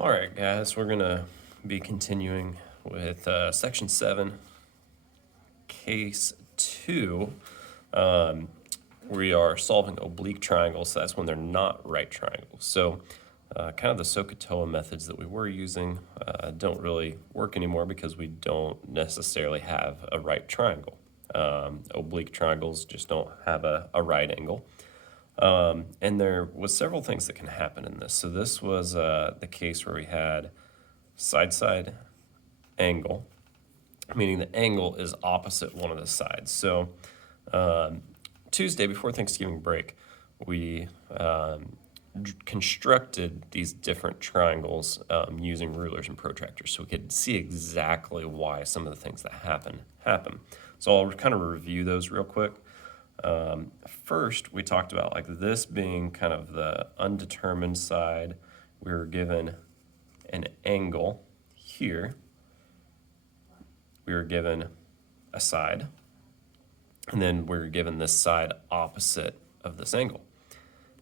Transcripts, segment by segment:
All right, guys, we're gonna be continuing with section 7, case 2. We are solving oblique triangles, so that's when they're not right triangles. So kind of the SOHCAHTOA methods that we were using don't really work anymore because we don't necessarily have a right triangle. Oblique triangles just don't have a right angle. And there was several things that can happen in this. So this was the case where we had side-side angle, meaning the angle is opposite one of the sides. So Tuesday, before Thanksgiving break, we constructed these different triangles using rulers and protractors so we could see exactly why some of the things that happen. So I'll kind of review those real quick. First, we talked about like this being kind of the undetermined side. We were given an angle here. We were given a side. And then we were given this side opposite of this angle.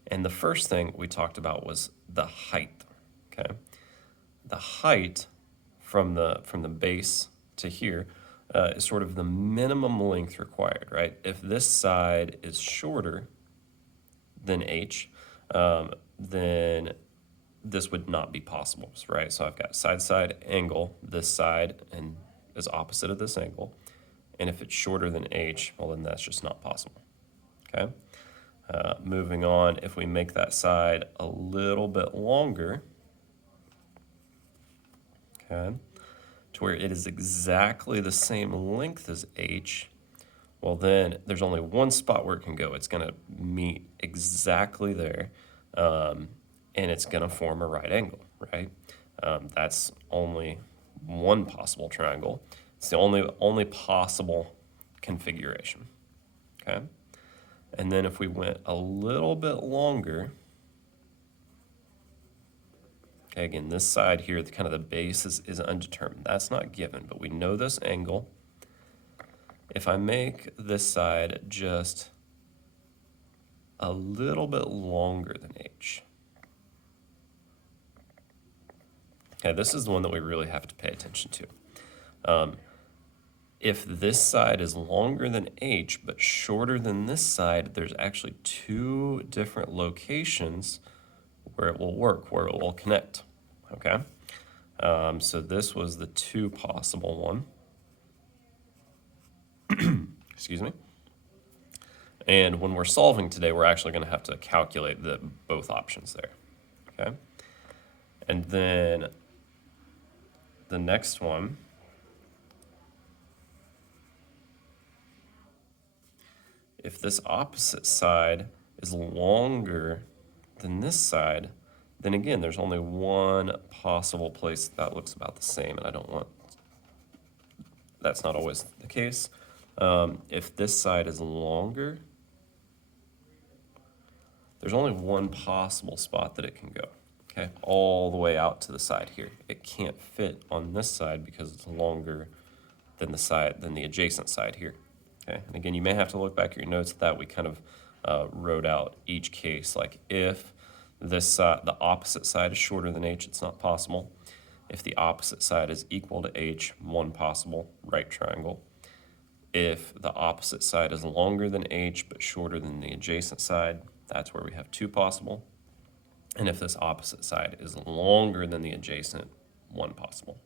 And the first thing we talked about was the height, okay? The height from the base to here is sort of the minimum length required, right? If this side is shorter than h, then this would not be possible, right? So I've got side angle, this side and is opposite of this angle. And if it's shorter than h, well, then that's just not possible, okay? Moving on, if we make that side a little bit longer, okay, to where it is exactly the same length as h, well then there's only one spot where it can go. It's gonna meet exactly there, and it's gonna form a right angle, right? That's only one possible triangle. It's the only possible configuration, okay? And then if we went a little bit longer, okay, again, this side here, the kind of the base is undetermined. That's not given, but we know this angle. If I make this side just a little bit longer than h, okay, this is the one that we really have to pay attention to. If this side is longer than h but shorter than this side, there's actually two different locations where it will work, where it will connect, okay? So this was the two possible one. Excuse me. And when we're solving today, we're actually going to have to calculate both options there, okay? And then the next one, if this opposite side is longer than this side, then again, there's only one possible place that looks about the same, and that's not always the case. If this side is longer, there's only one possible spot that it can go, okay? All the way out to the side here. It can't fit on this side because it's longer than the adjacent side here. Okay, and again, you may have to look back at your notes that we kind of wrote out each case. Like if the opposite side is shorter than h, it's not possible. If the opposite side is equal to h, one possible, right triangle. If the opposite side is longer than h but shorter than the adjacent side, that's where we have two possible. And if this opposite side is longer than the adjacent, one possible,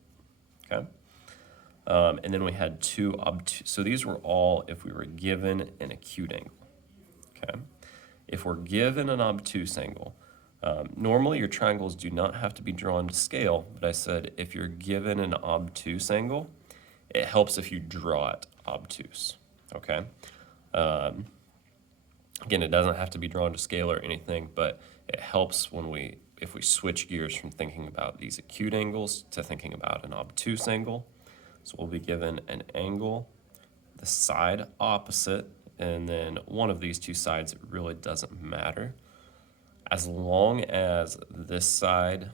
okay? And then we had two obtuse. So these were all if we were given an acute angle, okay? If we're given an obtuse angle, normally your triangles do not have to be drawn to scale, but I said if you're given an obtuse angle, it helps if you draw it obtuse, okay? Again, it doesn't have to be drawn to scale or anything, but it helps if we switch gears from thinking about these acute angles to thinking about an obtuse angle. So we'll be given an angle, the side opposite, and then one of these two sides, it really doesn't matter. As long as this side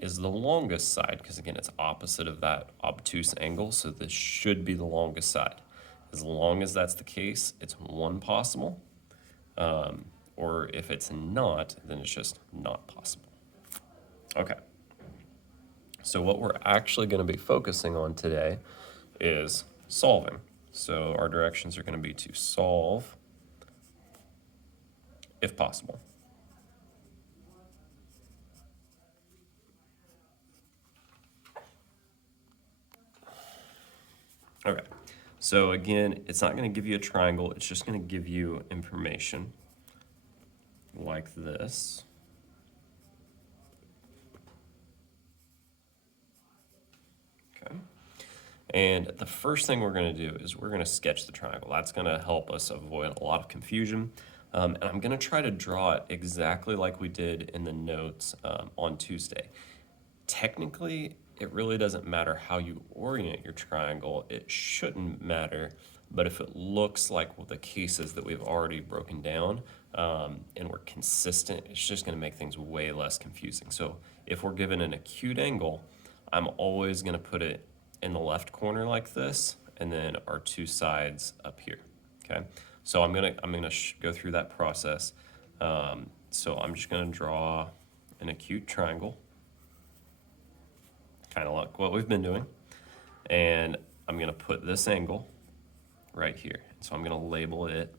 is the longest side, because again, it's opposite of that obtuse angle, so this should be the longest side. As long as that's the case, it's one possible, or if it's not, then it's just not possible. Okay. So what we're actually going to be focusing on today is solving. So our directions are going to be to solve if possible. Okay, so again, it's not going to give you a triangle, it's just going to give you information like this. Okay. And the first thing we're going to do is we're going to sketch the triangle. That's going to help us avoid a lot of confusion. And I'm going to try to draw it exactly like we did in the notes on Tuesday. Technically, it really doesn't matter how you orient your triangle. It shouldn't matter. But if it looks like the cases that we've already broken down and we're consistent, it's just going to make things way less confusing. So if we're given an acute angle, I'm always going to put it in the left corner like this, and then our two sides up here. Okay, so I'm gonna go through that process. So I'm just gonna draw an acute triangle, kind of like what we've been doing, and I'm gonna put this angle right here. So I'm gonna label it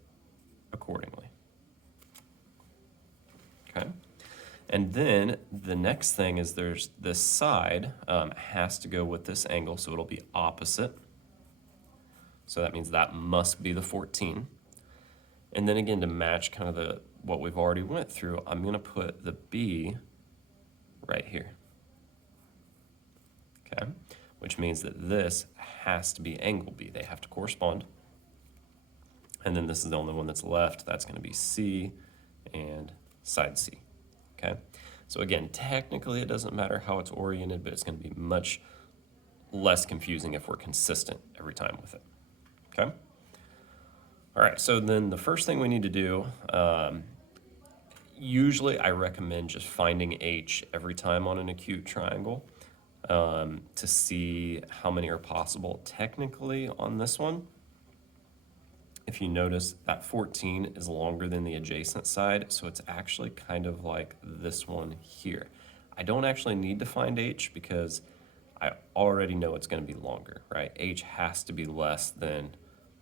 accordingly. Okay. And then the next thing is there's this side has to go with this angle, so it'll be opposite. So that means that must be the 14. And then again, to match kind of what we've already went through, I'm gonna put the B right here. Okay, which means that this has to be angle B. They have to correspond. And then this is the only one that's left. That's gonna be C and side C. Okay, so again, technically it doesn't matter how it's oriented, but it's going to be much less confusing if we're consistent every time with it. Okay. All right, so then the first thing we need to do, usually I recommend just finding H every time on an acute triangle to see how many are possible. Technically on this one, if you notice, that 14 is longer than the adjacent side, so it's actually kind of like this one here. I don't actually need to find H because I already know it's going to be longer, right? H has to be less than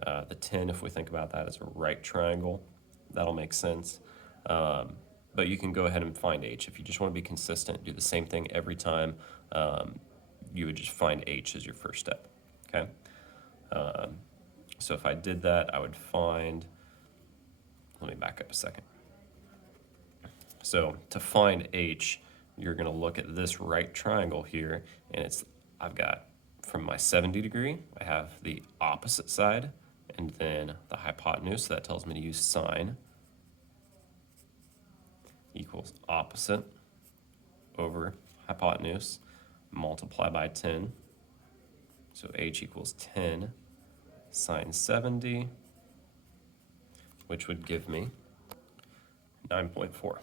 the 10 if we think about that as a right triangle. That'll make sense. But you can go ahead and find H. If you just want to be consistent, do the same thing every time, you would just find H as your first step, okay? So if I did that, I would find, let me back up a second. So to find H, you're gonna look at this right triangle here, and I've got from my 70 degree, I have the opposite side, and then the hypotenuse, so that tells me to use sine equals opposite over hypotenuse, multiply by 10. So H equals 10 sine 70, which would give me 9.4.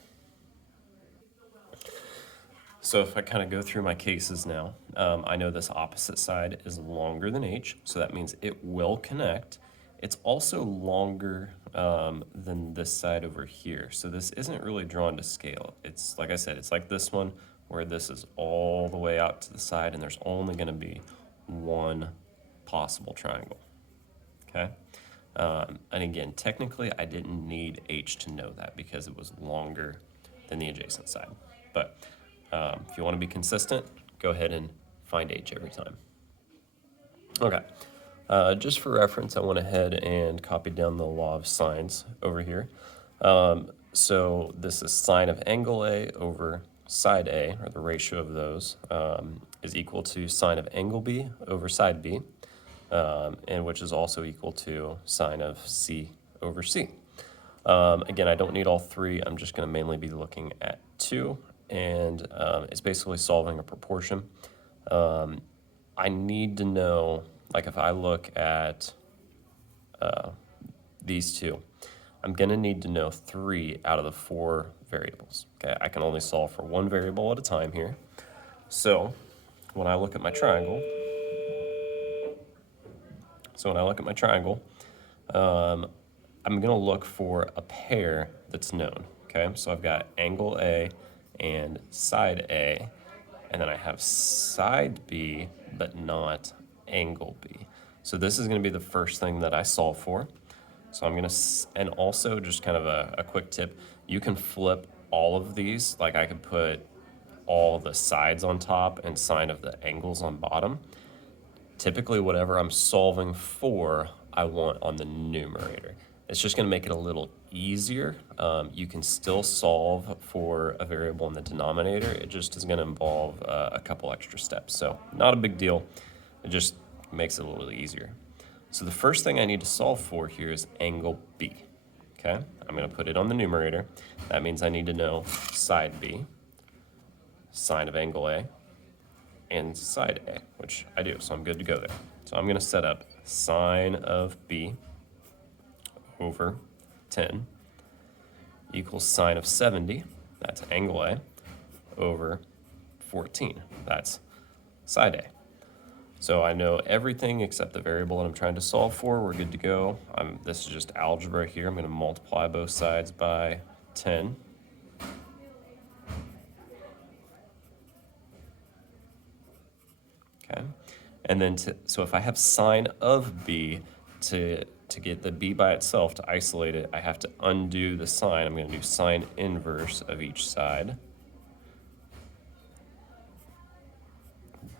So if I kind of go through my cases now, I know this opposite side is longer than H, so that means it will connect. It's also longer than this side over here, so this isn't really drawn to scale. It's, like I said, it's like this one, where this is all the way out to the side, and there's only going to be one possible triangle, okay? And again, technically, I didn't need H to know that because it was longer than the adjacent side. But if you want to be consistent, go ahead and find H every time. Okay, just for reference, I went ahead and copied down the law of sines over here. So this is sine of angle A over side A, or the ratio of those, is equal to sine of angle B over side B, and which is also equal to sine of C over C. Again, I don't need all three. I'm just going to mainly be looking at two, and it's basically solving a proportion. I need to know, like if I look at these two, I'm going to need to know 3 out of the 4 variables. Okay, I can only solve for one variable at a time here. So when I look at my triangle, I'm going to look for a pair that's known. Okay, so I've got angle A and side A. and then I have side B, but not angle B. So this is going to be the first thing that I solve for. So I'm going to, and also just kind of a quick tip, you can flip all of these. Like I could put all the sides on top and sine of the angles on bottom. Typically, whatever I'm solving for, I want on the numerator. It's just going to make it a little easier. You can still solve for a variable in the denominator. It just is going to involve a couple extra steps. So not a big deal. It just makes it a little easier. So the first thing I need to solve for here is angle B. Okay, I'm going to put it on the numerator. That means I need to know side B, sine of angle A, and side A, which I do, so I'm good to go there. So I'm going to set up sine of B over 10 equals sine of 70, that's angle A, over 14, that's side A. So I know everything except the variable that I'm trying to solve for. We're good to go. This is just algebra here. I'm going to multiply both sides by 10. Okay. And then, so if I have sine of B, to get the B by itself, to isolate it, I have to undo the sine. I'm going to do sine inverse of each side.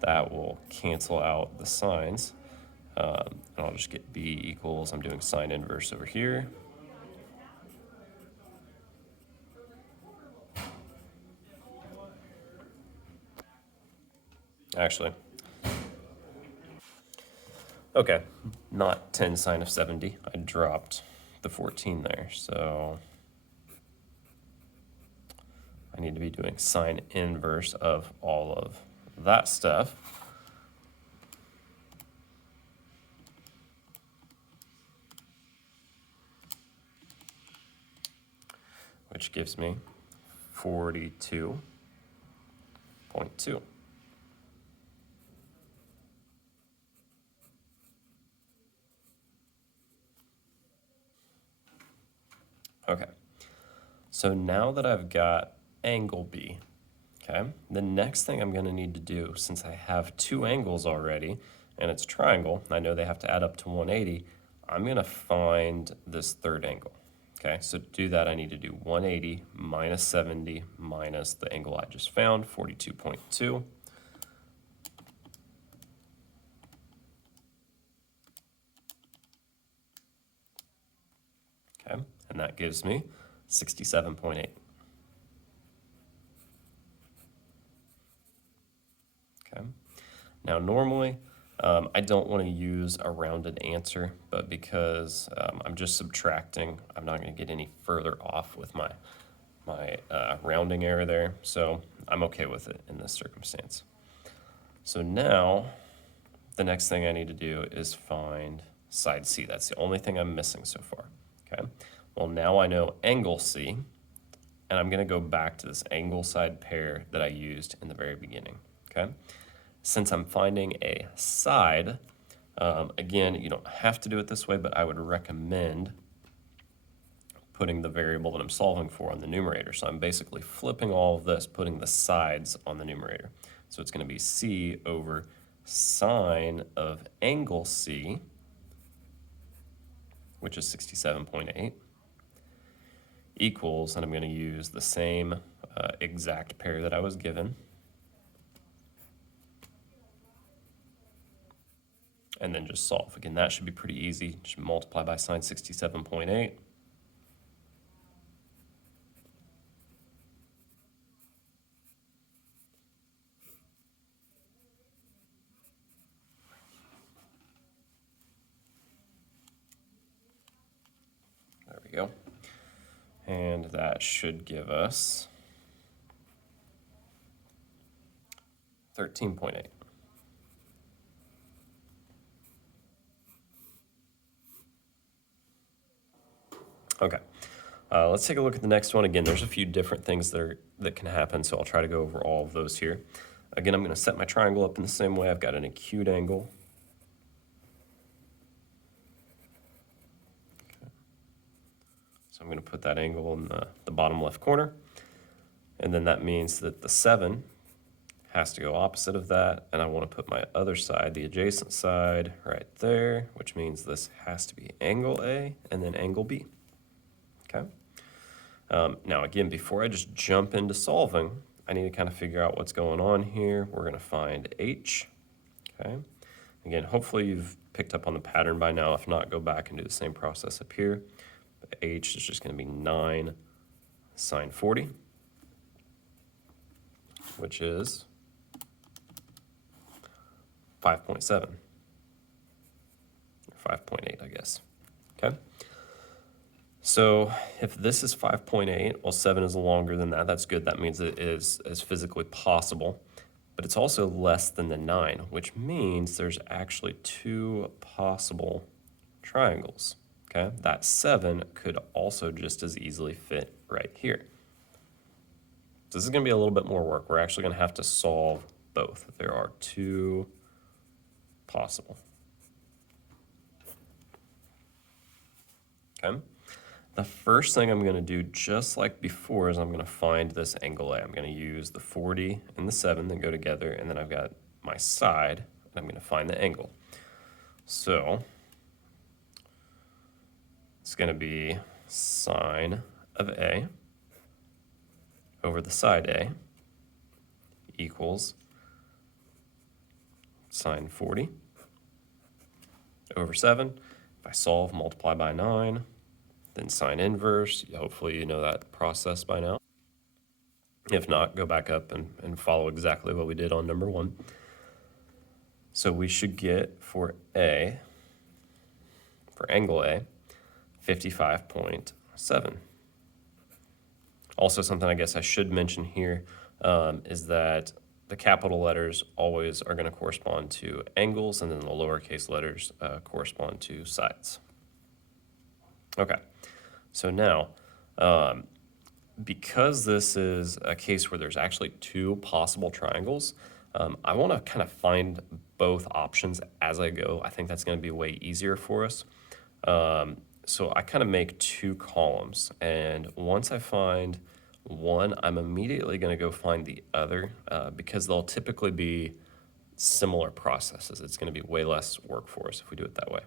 That will cancel out the sines. And I'll just get B equals, I'm doing sine inverse over here. Actually, okay, not 10 sine of 70. I dropped the 14 there, so I need to be doing sine inverse of all of that stuff. Which gives me 42.2. Okay, so now that I've got angle B, okay, the next thing I'm going to need to do, since I have two angles already, and it's triangle, I know they have to add up to 180, I'm going to find this third angle. Okay, so to do that, I need to do 180 minus 70 minus the angle I just found, 42.2. Okay, and that gives me 67.8. Okay, now normally I don't want to use a rounded answer, but because I'm just subtracting, I'm not going to get any further off with my rounding error there, so I'm okay with it in this circumstance. So now the next thing I need to do is find side C. That's the only thing I'm missing so far. Okay, well now I know angle C, and I'm going to go back to this angle side pair that I used in the very beginning. Okay, since I'm finding a side, again, you don't have to do it this way, but I would recommend putting the variable that I'm solving for on the numerator. So I'm basically flipping all of this, putting the sides on the numerator. So it's going to be C over sine of angle C, which is 67.8, equals, and I'm going to use the same exact pair that I was given, and then just solve. Again, that should be pretty easy. Just multiply by sine 67.8. There we go. And that should give us 13.8. Okay, let's take a look at the next one. Again, there's a few different things that can happen, so I'll try to go over all of those here. Again, I'm going to set my triangle up in the same way. I've got an acute angle. Okay. So I'm going to put that angle in the bottom left corner, and then that means that the 7 has to go opposite of that, and I want to put my other side, the adjacent side, right there, which means this has to be angle A and then angle B. Okay. Now again, before I just jump into solving, I need to kind of figure out what's going on here. We're going to find H. Okay. Again, hopefully you've picked up on the pattern by now. If not, go back and do the same process up here. But H is just going to be 9 sine 40, which is 5.7, or 5.8, I guess. Okay. So if this is 5.8, well, 7 is longer than that. That's good. That means it is as physically possible. But it's also less than the 9, which means there's actually 2 possible triangles. Okay, that 7 could also just as easily fit right here. So this is going to be a little bit more work. We're actually going to have to solve both. There are 2 possible. Okay. The first thing I'm going to do, just like before, is I'm going to find this angle A. I'm going to use the 40 and the 7 that go together, and then I've got my side, and I'm going to find the angle. So it's going to be sine of A over the side A equals sine 40 over 7. If I solve, multiply by 9, then sine inverse. Hopefully you know that process by now. If not, go back up and follow exactly what we did on number 1. So we should get for A, for angle A, 55.7. Also, something I guess I should mention here is that the capital letters always are going to correspond to angles, and then the lowercase letters correspond to sides. Okay, so now, because this is a case where there's actually 2 possible triangles, I want to kind of find both options as I go. I think that's going to be way easier for us. So I kind of make 2 columns, and once I find one, I'm immediately going to go find the other because they'll typically be similar processes. It's going to be way less work for us if we do it that way.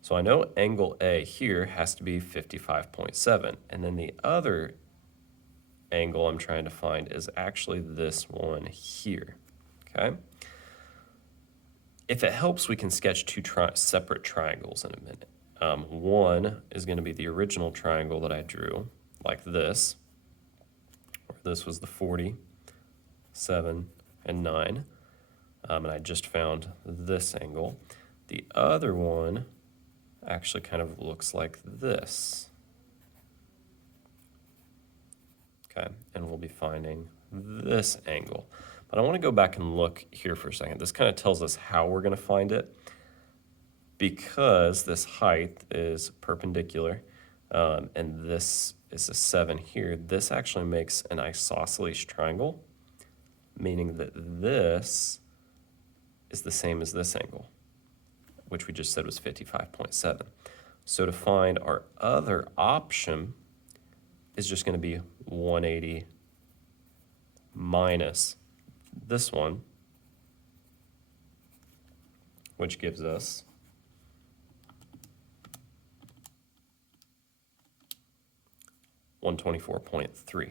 So I know angle A here has to be 55.7, and then the other angle I'm trying to find is actually this one here, okay? If it helps, we can sketch 2 separate triangles in a minute. One is going to be the original triangle that I drew, like this. This was the 40, 7, and 9. And I just found this angle. The other one actually kind of looks like this. Okay, and we'll be finding this angle. But I want to go back and look here for a second. This kind of tells us how we're going to find it. Because this height is perpendicular, and this is a 7 here, this actually makes an isosceles triangle, meaning that this is the same as this angle, which we just said was 55.7. So to find our other option is just going to be 180 minus this one, which gives us 124.3.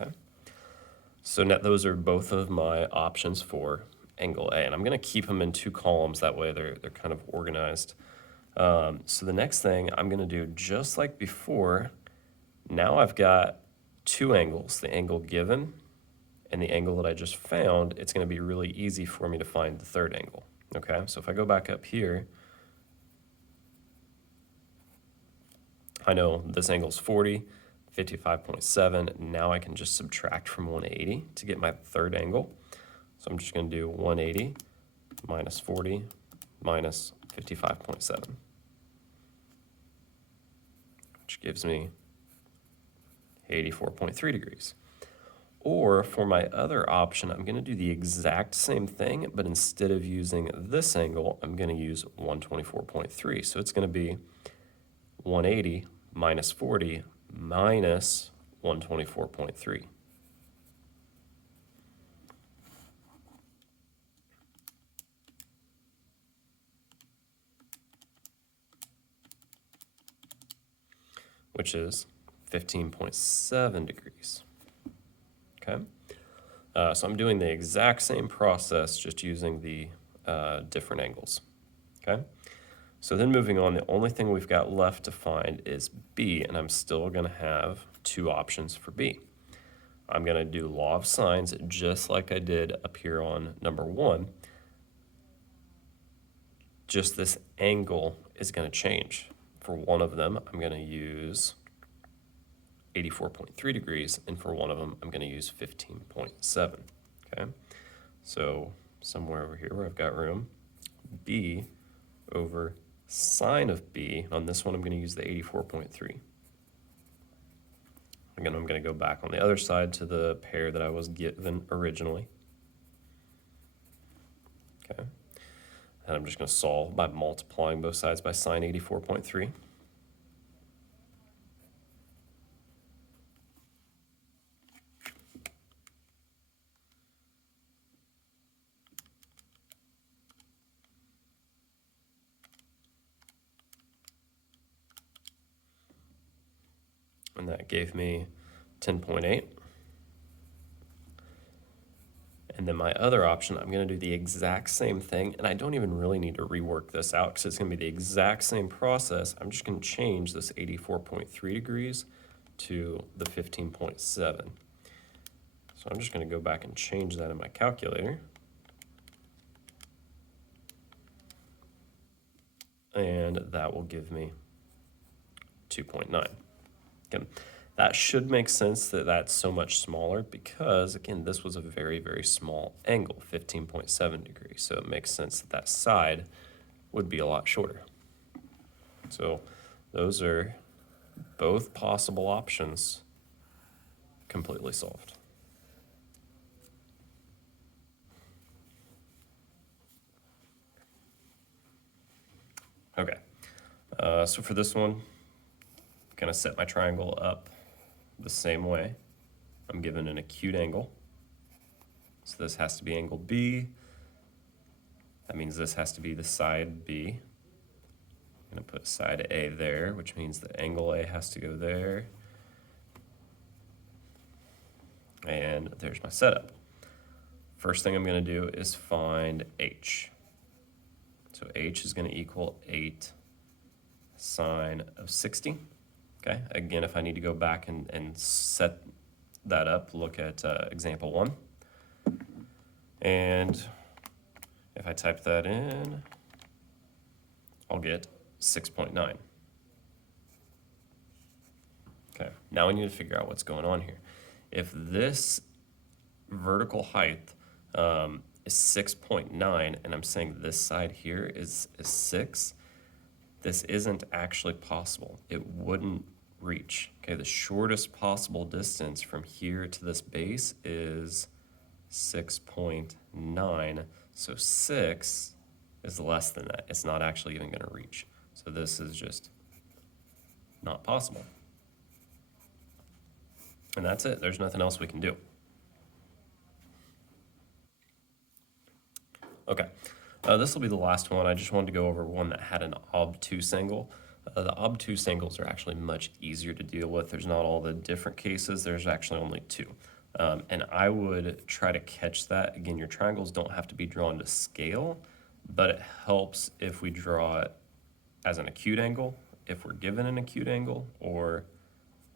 Okay. So now those are both of my options for angle A, and I'm going to keep them in 2 columns. That way they're kind of organized. So the next thing I'm going to do, just like before, now I've got 2 angles, the angle given and the angle that I just found. It's going to be really easy for me to find the third angle. Okay, so if I go back up here, I know this angle is 40, 55.7. Now I can just subtract from 180 to get my third angle. So I'm just going to do 180 minus 40 minus 55.7, which gives me 84.3 degrees. Or for my other option, I'm going to do the exact same thing, but instead of using this angle, I'm going to use 124.3. So it's going to be 180 minus 40 minus 124.3. Which is 15.7 degrees. Okay, so I'm doing the exact same process, just using the different angles. Okay, so then moving on, the only thing we've got left to find is B, and I'm still going to have two options for B. I'm going to do law of sines just like I did up here on number 1. Just this angle is going to change. For one of them, I'm going to use 84.3 degrees, and for one of them, I'm going to use 15.7. Okay, so somewhere over here where I've got room, B over sine of B. On this one, I'm going to use the 84.3. Again, I'm going to go back on the other side to the pair that I was given originally. Okay, and I'm just going to solve by multiplying both sides by sine 84.3. And that gave me 10.8. And then my other option, I'm going to do the exact same thing, and I don't even really need to rework this out because it's going to be the exact same process. I'm just going to change this 84.3 degrees to the 15.7. So I'm just going to go back and change that in my calculator. And that will give me 2.9. Again, that should make sense that that's so much smaller because, again, this was a very, very small angle, 15.7 degrees. So it makes sense that that side would be a lot shorter. So those are both possible options completely solved. Okay, so for this one, I'm gonna set my triangle up the same way. I'm given an acute angle. So this has to be angle B. That means this has to be the side B. I'm gonna put side A there, which means the angle A has to go there. And there's my setup. First thing I'm gonna do is find H. So H is gonna equal 8 sine of 60. Okay, again, if I need to go back and set that up, look at example 1. And if I type that in, I'll get 6.9. Okay, now we need to figure out what's going on here. If this vertical height is 6.9, and I'm saying this side here is 6, this isn't actually possible. It wouldn't reach. Okay, the shortest possible distance from here to this base is 6.9. So 6 is less than that. It's not actually even going to reach. So this is just not possible. And that's it. There's nothing else we can do. Okay, this will be the last one. I just wanted to go over one that had an obtuse angle. The obtuse angles are actually much easier to deal with. There's not all the different cases. There's actually only 2. And I would try to catch that. Again, your triangles don't have to be drawn to scale, but it helps if we draw it as an acute angle, if we're given an acute angle, or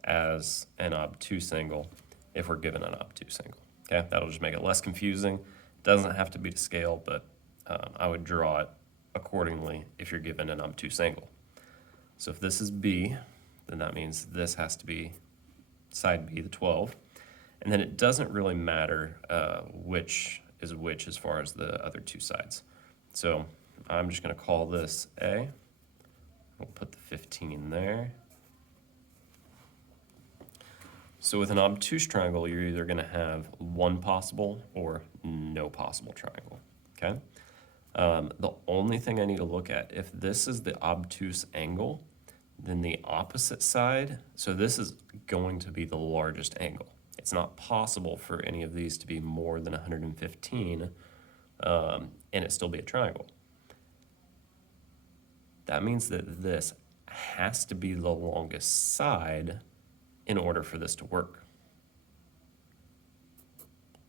as an obtuse angle, if we're given an obtuse angle. Okay, that'll just make it less confusing. Doesn't have to be to scale, but I would draw it accordingly if you're given an obtuse angle. So if this is B, then that means this has to be side B, the 12. And then it doesn't really matter which is which as far as the other 2 sides. So I'm just going to call this A. We'll put the 15 there. So with an obtuse triangle, you're either going to have one possible or no possible triangle, okay? The only thing I need to look at, if this is the obtuse angle, then the opposite side, so this is going to be the largest angle. It's not possible for any of these to be more than 115 and it still be a triangle. That means that this has to be the longest side in order for this to work.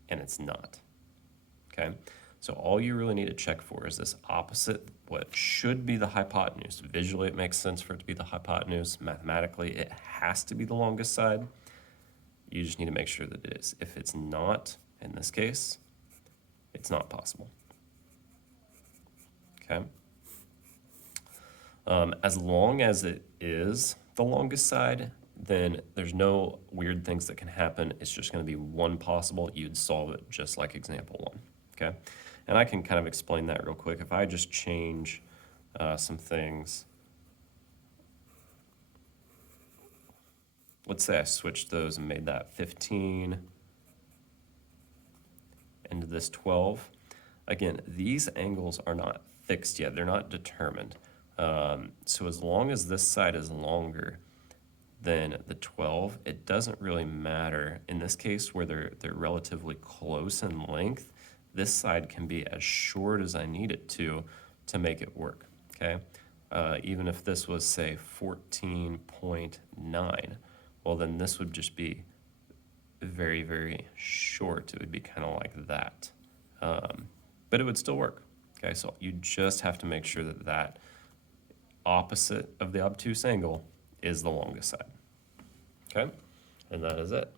And it's not. Okay? So all you really need to check for is this opposite, what should be the hypotenuse. Visually, it makes sense for it to be the hypotenuse. Mathematically, it has to be the longest side. You just need to make sure that it is. If it's not, in this case, it's not possible. Okay? As long as it is the longest side, then there's no weird things that can happen. It's just going to be one possible. You'd solve it just like example one. Okay? And I can kind of explain that real quick. If I just change some things, let's say I switched those and made that 15 into this 12. Again, these angles are not fixed yet. They're not determined. So as long as this side is longer than the 12, it doesn't really matter. In this case, where they're relatively close in length, this side can be as short as I need it to make it work, okay? Even if this was, say, 14.9, well, then this would just be very, very short. It would be kind of like that. But it would still work, okay? So you just have to make sure that that opposite of the obtuse angle is the longest side, okay? And that is it.